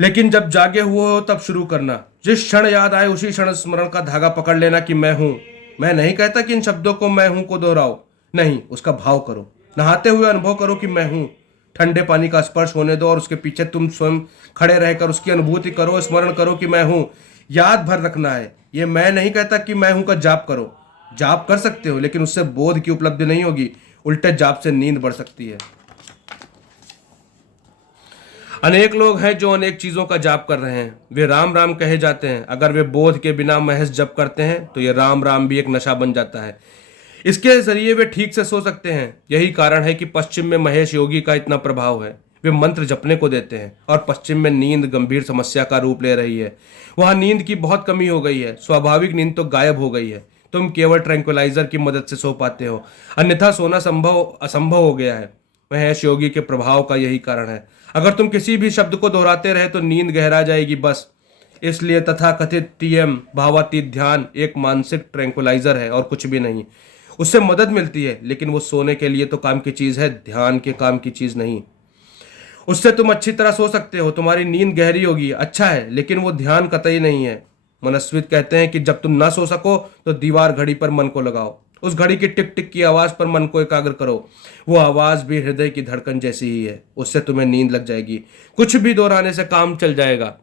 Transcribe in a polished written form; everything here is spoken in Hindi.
लेकिन जब जागे हुए हो तब शुरू करना। जिस क्षण याद आए उसी क्षण स्मरण का धागा पकड़ लेना कि मैं हूं। मैं नहीं कहता कि इन शब्दों को मैं हूं को दोहराओ, नहीं, उसका भाव करो। नहाते हुए अनुभव करो कि मैं हूं। ठंडे पानी का स्पर्श होने दो और उसके पीछे तुम स्वयं खड़े रहकर उसकी अनुभूति करो, स्मरण करो कि मैं हूं। याद भर रखना है। ये मैं नहीं कहता कि मैं हूं का जाप करो। जाप कर सकते हो लेकिन उससे बोध की उपलब्धि नहीं होगी, उल्टे जाप से नींद बढ़ सकती है। अनेक लोग हैं जो अनेक चीजों का जाप कर रहे हैं, वे राम राम कहे जाते हैं। अगर वे बोध के बिना महज जप करते हैं तो ये राम राम भी एक नशा बन जाता है। इसके जरिए वे ठीक से सो सकते हैं। यही कारण है कि पश्चिम में महेश योगी का इतना प्रभाव है। वे मंत्र जपने को देते हैं और पश्चिम में नींद गंभीर समस्या का रूप ले रही है। वहां नींद की बहुत कमी हो गई है, स्वाभाविक नींद तो गायब हो गई है। तुम केवल ट्रैंक्विलाइजर की मदद से सो पाते हो, अन्यथा सोना संभव असंभव हो गया है। महेश योगी के प्रभाव का यही कारण है। अगर तुम किसी भी शब्द को दोहराते रहे तो नींद गहरा जाएगी, बस। इसलिए तथाकथित टीएम भावातीत ध्यान एक मानसिक ट्रैंक्विलाइजर है और कुछ भी नहीं। उससे मदद मिलती है लेकिन वो सोने के लिए तो काम की चीज है, ध्यान के काम की चीज नहीं। उससे तुम अच्छी तरह सो सकते हो, तुम्हारी नींद गहरी होगी, अच्छा है, लेकिन वो ध्यान कतई नहीं है। मनस्वित कहते हैं कि जब तुम ना सो सको तो दीवार घड़ी पर मन को लगाओ। उस घड़ी की टिक टिक की आवाज पर मन को एकाग्र करो। वो आवाज भी हृदय की धड़कन जैसी ही है, उससे तुम्हें नींद लग जाएगी। कुछ भी दोहराने से काम चल जाएगा।